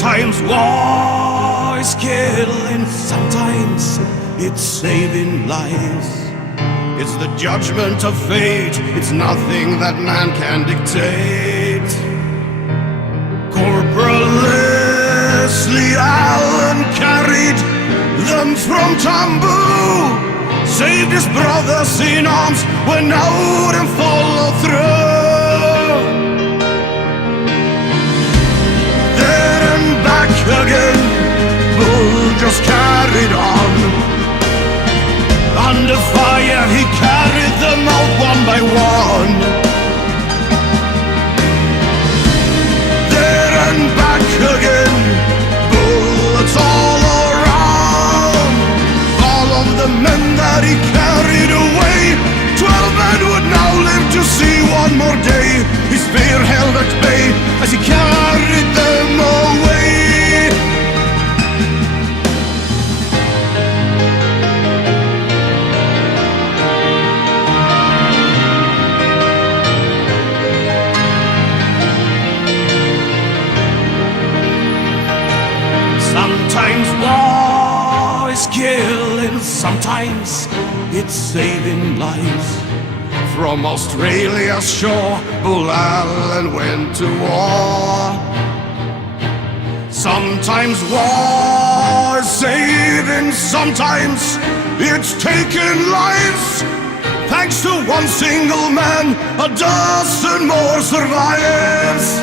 Sometimes war is killing, sometimes it's saving lives. It's the judgment of fate, it's nothing that man can dictate. Corporal Leslie Allen carried them from Tambu, saved his brothers in arms, went out and followed through. There and back again, Bull just carried on. Under fire he carried them out one by one. There and back again, bullets all around. All of the men that he carried away, 12 men would now live to see one more day. His spear held at bay as he carried them away. Sometimes war is killing, sometimes it's saving lives. From Australia's shore, Bull Allen went to war. Sometimes war is saving, sometimes it's taking lives. Thanks to one single man, a dozen more survives.